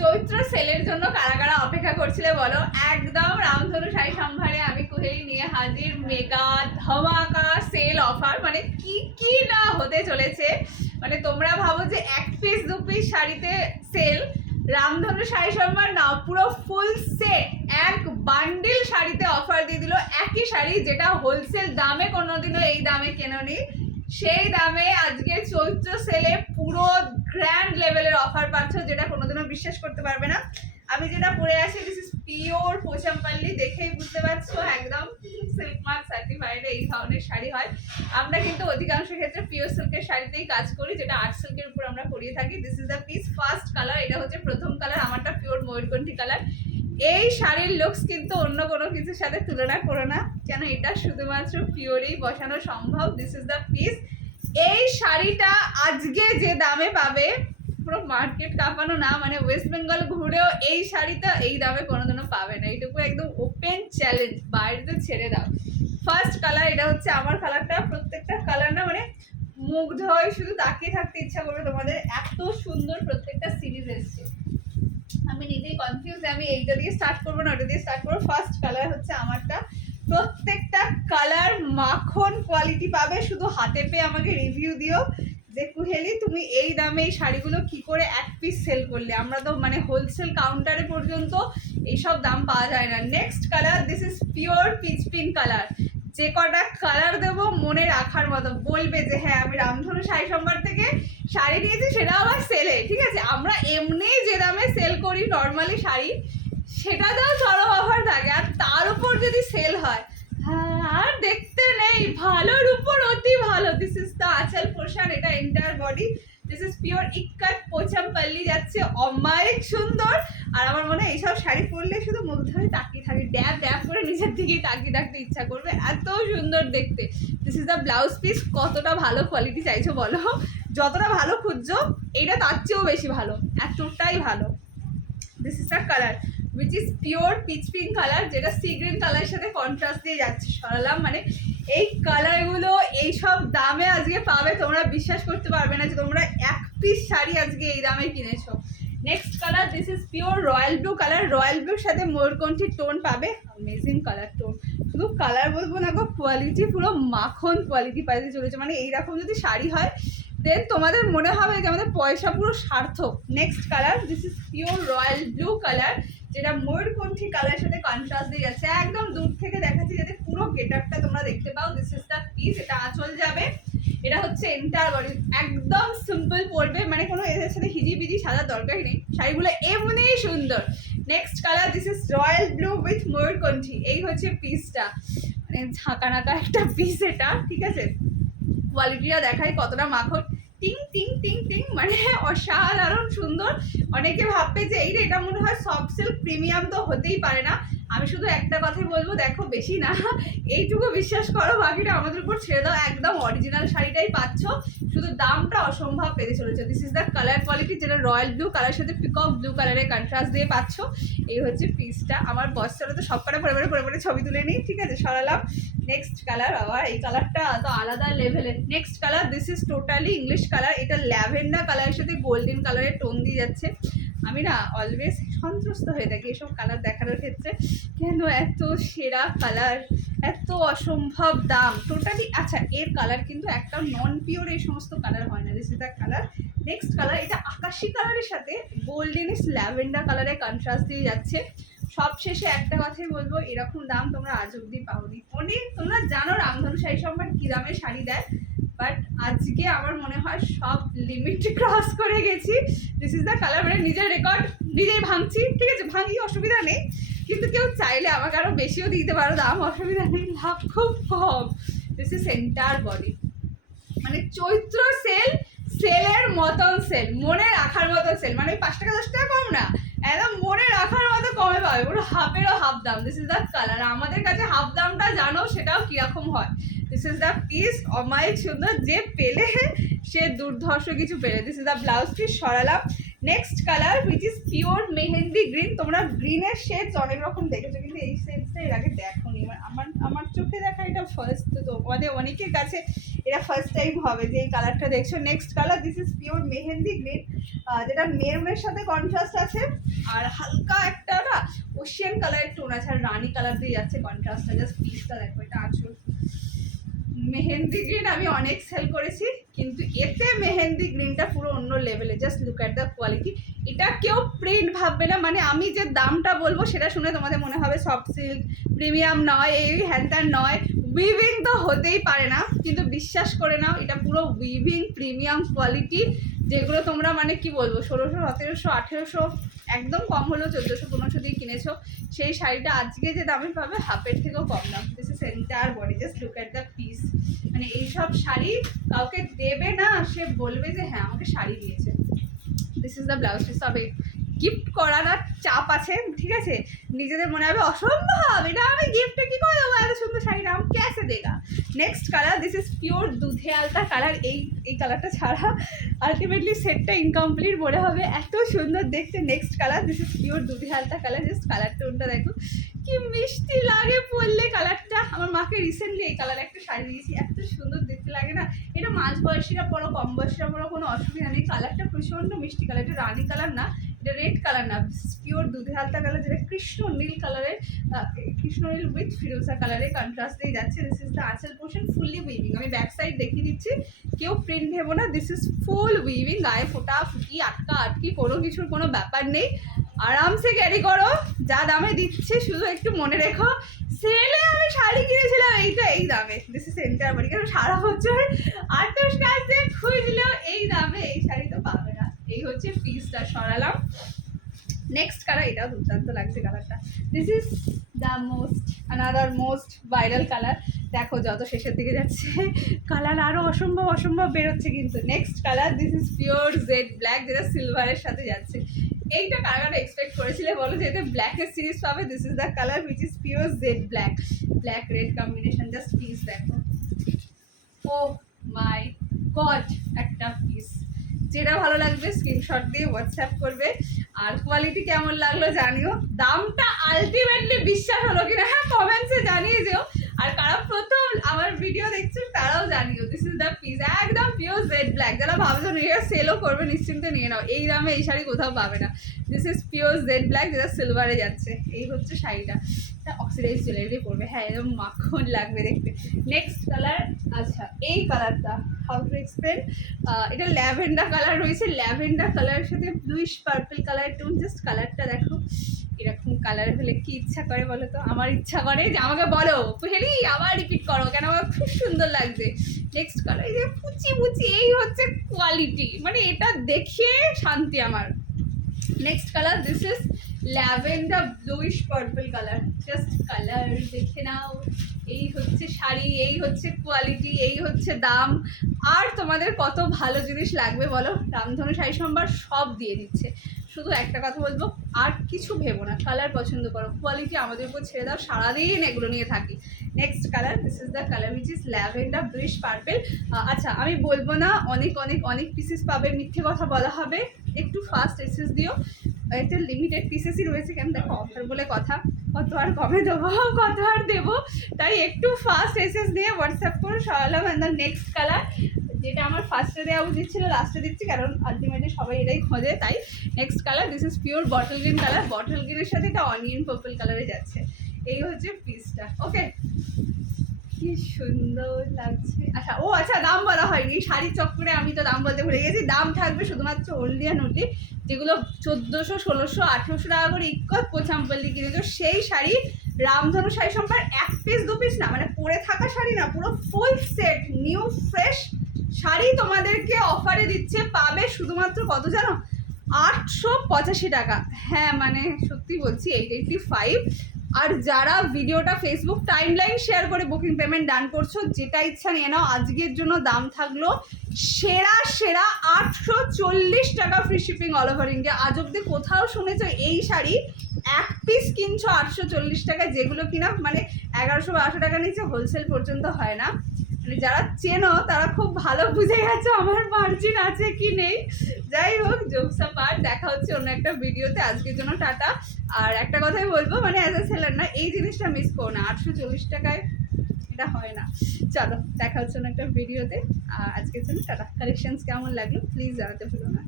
চৈত্র সেলের জন্য কারা কারা অপেক্ষা করছিলে বলো। একদম রামধনু শাড়ি সম্ভারে আমি কুহেলি নিয়ে হাজির, মেগা ধামাকা সেল অফার। মানে কি কি না হতে চলেছে, মানে তোমরা ভাবো যে 1 পিস 2 পিস শাড়িতে সেল, রামধনু শাড়ি সম্ভার না, পুরো ফুল সেট এক বান্ডিল শাড়িতে অফার দিয়ে দিল। একই শাড়ি যেটা হোলসেল দামে কোনোদিনও এই দামে কেননি, সেই দামে আজকে চৈত্র সেলে পুরো গ্র্যান্ড লেভেলের অফার পাচ্ছ, যেটা কোনোদিনও বিশ্বাস করতে পারবে না। আমি যেটা পরে আছি দিস ইজ পিওর পোচামপাল্লি, দেখেই বুঝতে পারছো একদম সিল্ক মার্ক সার্টিফাইড এই ধরনের শাড়ি হয়। আমরা কিন্তু অধিকাংশ ক্ষেত্রে পিওর সিল্কের শাড়িতেই কাজ করি, যেটা আর্ট সিল্কের উপর আমরা করিয়ে থাকি। This is the piece first colour, এটা হচ্ছে প্রথম কালার, আমারটা পিওর ময়ূরকণ্ঠী কালার। এই শাড়ির লুকস কিন্তু অন্য কোনো কিছুর সাথে তুলনা করো না, কেন এটা শুধুমাত্র পিওরেই বসানো সম্ভব। This is the piece. এই শাড়িটা আজকে যে দামে পাবে, পুরো মার্কেট কাঁপানো না, মানে ওয়েস্ট বেঙ্গল ঘুরেও এই শাড়িটা এই দামে কোনোদিনও পাবে না। এইটুকু একদম ওপেন চ্যালেঞ্জ, বাইরেতে ছেড়ে দাও। ফার্স্ট কালার, এটা হচ্ছে আমার কালারটা। প্রত্যেকটা কালার না মানে মুগ্ধ হয়ে শুধু তাকিয়ে থাকতে ইচ্ছা করবে তোমাদের, এত সুন্দর প্রত্যেকটা সিরিজ এসছে। আমি নিজেই কনফিউজ, আমি এইটা দিয়ে স্টার্ট করবো না ওটা দিয়ে স্টার্ট করবো। ফার্স্ট কালার হচ্ছে আমারটা। প্রত্যেকটা কালার মাখন কোয়ালিটি পাবে, শুধু হাতে পেয়ে আমাকে রিভিউ দিও যে কুহেলি তুমি এই দামে এই শাড়িগুলো কি করে 1 পিস সেল করলে। আমরা তো মানে হোলসেল কাউন্টারে পর্যন্ত এইসব দাম পাওয়া যায় না। Next colour, this is pure pitch pink colour. যে কটা কালার দেবো মনে রাখার মতো, বলবে যে হ্যাঁ আমি রামধনু শাড়ি সম্ভার থেকে শাড়ি নিয়েছি, সেটা আবার সেলে। ঠিক আছে, আমরা এমনি যে দামে সেল করি নর্মালি শাড়ি, সেটাতেও চরম অফার থাকে, আর তার উপর যদি সেল হয় আর দেখতে নেই, ভালোর উপর অতি ভালো। This is the aanchal portion, এটা entire body. This is pure ikat Pochampally, যাচ্ছে অমায়িক সুন্দর। আর আমার মনে হয় এইসব শাড়ি পরলে শুধু মুগ্ধ হয়ে তাকিয়ে থাকে, ড্যাব ড্যাব করে নিজের দিকেই তাকিয়ে থাকতে ইচ্ছা করবে, এত সুন্দর দেখতে। This is the blouse piece. কতটা ভালো কোয়ালিটি চাইছো বলো, যতটা ভালো খুঁজছো এইটা তার চেয়েও বেশি ভালো, এতটাই ভালো। This is the colour which is pure peach pink colour, যেটা সি গ্রিন কালারের সাথে কন্ট্রাস্ট দিয়ে যাচ্ছে। সরালাম মানে এই কালারগুলো এইসব দামে আজকে পাবে, তোমরা বিশ্বাস করতে পারবে না যে তোমরা 1 পিস শাড়ি আজকে এই দামে কিনেছো। Next colour, this is pure royal blue colour. Royal ব্লুর সাথে ময়ূরকণ্ঠী টোন পাবে, অ্যামেজিং কালার টোন। শুধু কালার বলবো না গো, কোয়ালিটি পুরো মাখন কোয়ালিটি পাইতে চলেছে। মানে এইরকম যদি শাড়ি হয় দেন তোমাদের মনে হবে যে আমাদের পয়সা পুরো সার্থক। Next colour, this is pure royal blue colour, যেটা ময়ূরকণ্ঠী কালারের সাথে কন্ট্রাস্ট দিয়ে যাচ্ছে। একদম দূর থেকে দেখাচ্ছি যাতে পুরো গেটআপটা তোমরা দেখতে পাও। দিস ইজ দ্য পিস, এটা আঁচল যাবে, এটা হচ্ছে এন্টার বডি। একদম সিম্পল পরবে, মানে কোনো এদের সাথে হিজিবিজি সাজার দরকারই নেই, শাড়িগুলো এমনিই সুন্দর। Next colour, this is royal blue with mayurkanthi. এই হচ্ছে পিসটা, মানে ঝাঁকা নাকা একটা পিস এটা। ঠিক আছে, কোয়ালিটিটা দেখাই কতটা মাখন, টিং টিং টিং টিং, মানে অসাধারণ সুন্দর। অনেকে ভাববে যে এই রে, এটা মনে হয় সফট সিল্ক প্রিমিয়াম, তো হতেই পারে না। আমি শুধু একটা কথাই বলবো, দেখো বেশি না, এইটুকু বিশ্বাস করো, বাকিটা আমাদের উপর ছেড়ে দাও। একদম অরিজিনাল শাড়িটাই পাচ্ছ, শুধু দামটা অসম্ভব পেতে চলেছে। This is the colour quality, যেটা রয়্যাল ব্লু কালারের সাথে পিকক ব্লু কালারের কন্ট্রাস্ট দিয়ে পাচ্ছ। এই হচ্ছে পিসটা। আমার বস্তাটা তো সব কটা পরে ছবি তুলে নিই। ঠিক আছে, সরালাম। নেক্সট কালার, আবার এই কালারটা তো আলাদা লেভেলের। Next colour, this is totally English colour. এটা ল্যাভেন্ডার কালারের সাথে গোল্ডেন কালারের টোন দিয়ে যাচ্ছে। আমি না অলওয়েজ সন্ত্রস্ত হয়ে থাকি এসব কালার দেখানোর ক্ষেত্রে, কেন এত সেরা কালার, এত অসম্ভব দাম টোটালি। আচ্ছা, এর কালার কিন্তু একটা নন পিওর এই সমস্ত কালার হয় না। This is the colour. Next colour, এটা আকাশি কালারের সাথে গোল্ডেনিশ ল্যাভেন্ডার কালারের কন্ট্রাস্ট দিয়ে যাচ্ছে। সবশেষে একটা কথাই বলবো, এরকম দাম তোমরা আজ অব্দি পাওনি। অনেক তোমরা জানো রামধনু শাড়ি সম্ভার কী দামে শাড়ি দেয়, বাট আজকে আমার মনে হয় সব লিমিট ক্রস করে গেছি। দিস ইজ দ্য কালার, মানে নিজের রেকর্ড নিজেই ভাঙছি। ঠিক আছে, ভাঙি, অসুবিধা নেই, কিন্তু কেউ চাইলে আমাকে আরও বেশিও দিতে পারো দাম, অসুবিধা নেই, লাভ খুব কম। দিস ইজ এন্টায়ার বডি, মানে চৈত্র সেল, সেলের মতন সেল, মনে রাখার মতন সেল। মানে 5 টাকা 10 টাকা কম না, একদম মনে রাখার মতো কমে পাবে, পুরো হাফেরও হাফ দাম। This is the colour. আমাদের কাছে হাফ দামটা জানো সেটাও কীরকম হয়। দিস ইজ দ্য পিস, অমায়িক সুন্দর, যে পেলে সে দুর্ধর্ষ কিছু পেলে। This is the blouse piece, সরালাম। Next colour which is pure mehendi green. তোমরা গ্রিনের শেডস অনেক রকম দেখেছো, কিন্তু এই শেডসটা এর আগে দেখোনি। আমার চোখে দেখা এটা ফার্স্ট, তো তোমাদের অনেকের কাছে এটা ফার্স্ট টাইম হবে যে এই কালারটা দেখছো। Next colour this is pure mehendi green, যেটা মেরুনের সাথে কন্ট্রাস্ট আছে, আর হালকা একটা না ওশিয়ান কালারের টোন আছে, আর রানি কালার দিয়ে যাচ্ছে কন্ট্রাস্টটা। জাস্ট পিসটা দেখো, এটা আঁচল। মেহেন্দি গ্রিন আমি অনেক সেল করেছি, কিন্তু এতে মেহেন্দি গ্রিনটা পুরো অন্য লেভেলে। Just look at the quality. এটা কেউ প্রিন্ট ভাববে না, মানে আমি যে দামটা বলবো সেটা শুনে তোমাদের মনে হবে সফট সিল্ক প্রিমিয়াম নয়, এই হ্যান্ডটার নয়, উইভিং তো হতেই পারে না, কিন্তু বিশ্বাস করে নাও এটা পুরো উইভিং প্রিমিয়াম কোয়ালিটি, যেগুলো তোমরা মানে কি বলবো 1600, 1700, 1800, একদম কম হলেও 1400, 1500 দিয়ে কিনেছো, সেই শাড়িটা আজকে যে দামে পাবে হাফের থেকেও কম দাম। This is entire body, just look at the piece. মানে এইসব শাড়ি কাউকে দেবে না, সে বলবে যে হ্যাঁ আমাকে শাড়ি দিয়েছে। This is the blouse piece. তবে গিফট করার চাপ আছে, ঠিক আছে, নিজেদের মনে হবে অসম্ভব, এটা আমি গিফটে কী করে দেবো, এত সুন্দর শাড়িটা আমি ক্যাসে দেগা। Next colour this is pure dudhe alta colour. এই কালারটা ছাড়া আলটিমেটলি সেটটা ইনকমপ্লিট মনে হবে, এত সুন্দর দেখতে। Next colour this is pure dudhe alta colour. Just colour টোনটা দেখো কি মিষ্টি লাগে পরলে কালারটা। আমার মাকে রিসেন্টলি এই কালার একটা শাড়ি দিয়েছি, এত সুন্দর দেখতে লাগে না। এটা মাঝ বয়সীরা পরো, কম বয়সীরা পরো, কোনো অসুবিধা নেই। কালারটা প্রচণ্ড মিষ্টি কালার, এটা রানি কালার না, এটা রেড কালার না, পিওর দুধে হালতা কালার, যেটা কৃষ্ণ নীল কালারের, কৃষ্ণ নীল উইথ ফিরোজা কালারের কন্ট্রাস্ট দিয়ে যাচ্ছে। This is the aanchal portion, fully weaving. আমি ব্যাক সাইড দেখিয়ে দিচ্ছি, কেউ প্রিন্ট ভেবো না, দিস ইজ ফুল উইভিং। গায়ে ফোটা ফুটি আটকা আটকি কোনো কিছুর কোনো ব্যাপার নেই, আরামসে ক্যারি করো। যা দামে দিচ্ছে শুধু একটু মনে রেখো, সেলে আমি শাড়ি কিনেছিলাম এইটা এই দামে। দিস ইজ এন্টার বডি, কারণ সারা বছর 8-10 কাজ দিয়ে খুঁজলেও এই দামে এই শাড়ি তো পাবে না। এই হচ্ছে পিসটা, সরালাম। নেক্সট কালার, এটাও দুর্দান্ত লাগছে কালারটা। This is the another most viral colour. দেখো যত শেষের দিকে যাচ্ছে কালার আরও অসম্ভব বেরোচ্ছে কিন্তু। Next colour this is pure jet black, যেটা সিলভারের সাথে যাচ্ছে। এইটা কালারটা এক্সপেক্ট করেছিলে বলো যে এটা ব্ল্যাকের সিরিজ পাবে? This is the colour which is pure jet black, black red combination. Just piece দেখো, ও মাই গড, একটা পিস। যেটা ভালো লাগবে স্ক্রিনশট দিয়ে হোয়াটসঅ্যাপ করবে, আর কোয়ালিটি কেমন লাগলো জানিও। দামটা আলটিমেটলি বিশ্বাস হলো কিনা হ্যাঁ কমেন্টসে জানিয়ে যেও, আর কারা প্রথম আমার ভিডিও দেখছো তারাও জানিও। দিস ইজ দ্য পিস, একদম পিওর জেড ব্ল্যাক। যারা ভাবছো নিজেরা সেলও করবে নিশ্চিন্তে নিয়ে নাও, এই দামে এই শাড়ি কোথাও পাবে না। This is pure jet black, যেটা সিলভারে যাচ্ছে। এই হচ্ছে শাড়িটা, অক্সিডাইজ জুয়েলারি পরবে, হ্যাঁ এরকম মাখন লাগবে দেখতে। নেক্সট কালার, আচ্ছা এই কালারটা হাউ টু এক্সপ্লেন, এটা ল্যাভেন্ডার কালার রয়েছে, ল্যাভেন্ডার কালারের সাথে bluish purple colour tone. Just কালারটা দেখো, এরকম কালার হলে কি ইচ্ছা করে বলো তো? আমার ইচ্ছা করে যে আমাকে বলো হেলি আবার রিপিট করো, কেন আমার খুব সুন্দর লাগছে। নেক্সট কালার, এই যে পুচি, এই হচ্ছে কোয়ালিটি, মানে এটা দেখে শান্তি আমার। Next colour this is lavender bluish purple colour. Just colour দেখে নাও, এই হচ্ছে শাড়ি, এই হচ্ছে কোয়ালিটি, এই হচ্ছে দাম। আর তোমাদের কত ভালো জিনিস লাগবে বলো, রামধনু শাড়ি সম্ভার সব দিয়ে দিচ্ছে। শুধু একটা কথা বলবো, আর কিছু ভেবো না, কালার পছন্দ করো, কোয়ালিটি আমাদের উপর ছেড়ে দাও, সারাদিন এগুলো নিয়ে থাকি। Next colour this is the colour which is lavender bluish purple. আচ্ছা আমি বলবো না অনেক পিসেস পাবে, মিথ্যে কথা বলা হবে, একটু ফাস্ট এসেস দিও। এটা লিমিটেড পিসেসই রয়েছে, কেন দেখো অফার বলে কথা, কত আর কমে দেবো, কত আর দেবো, তাই একটু ফাস্ট এসেস দিয়ে হোয়াটসঅ্যাপ করে সরালাম। অ্যান্ড দ্য নেক্সট কালার, যেটা আমার ফার্স্টে দেওয়া উচিত ছিল লাস্টে দিচ্ছি, কারণ আলটিমেটলি সবাই এটাই খোঁজে তাই। Next colour this is pure bottle green colour, bottle গ্রিনের সাথে এটা অনিয়ন পার্পল কালারে যাচ্ছে। এই হচ্ছে পিসটা, ওকে কি সুন্দর লাগছে। আচ্ছা আচ্ছা দাম বলা হয়নি, শাড়ি চক্করে আমি তো দাম বলতে ভুলে গেছি। দাম থাকবে শুধুমাত্র ওনলি অ্যান্ড ওনলি যেগুলো 1400, 1600, 1800 টাকা করে ইক্কত পোচাম্পল্লি কিনেছো, সেই শাড়ি রামধনু শাড়ি সম্ভার 1 পিস 2 পিস না, মানে পরে থাকা শাড়ি না, পুরো full set new fresh sari তোমাদেরকে অফারে দিচ্ছে। পাবে শুধুমাত্র কত জানো? 885 টাকা। হ্যাঁ মানে সত্যি বলছি 885। আর যারা ভিডিওটা ফেসবুক টাইমলাইন শেয়ার করে বুকিং পেমেন্ট ডান করছো, যেটা ইচ্ছা নিয়ে নাও। আজকের জন্য দাম থাকলো সেরা 840 টাকা, free shipping all over India. আজ অব্দি কোথাও শুনেছো এই শাড়ি 1 পিস কিনছো 840 টাকা, যেগুলো কিনা মানে 1100-1200 টাকা নিচে হোলসেল পর্যন্ত হয় না। মানে যারা চেনো তারা খুব ভালো বুঝে গেছো আমার মার্জিন আছে কি নেই। যাই হোক জোকস পার্ট, দেখা দেখা হচ্ছে অন্য একটা ভিডিওতে। আজকের জন্য টাটা। আর একটা কথাই বলবো, মানে অ্যাজ এ সেলার না, এই জিনিসটা মিস করো না, 840 টাকায় এটা হয় না। চলো দেখা হচ্ছে অন্য একটা ভিডিওতে। আর আজকের জন্য টাটা। কালেকশনস কেমন লাগলো প্লিজ জানাতে ভুলো না।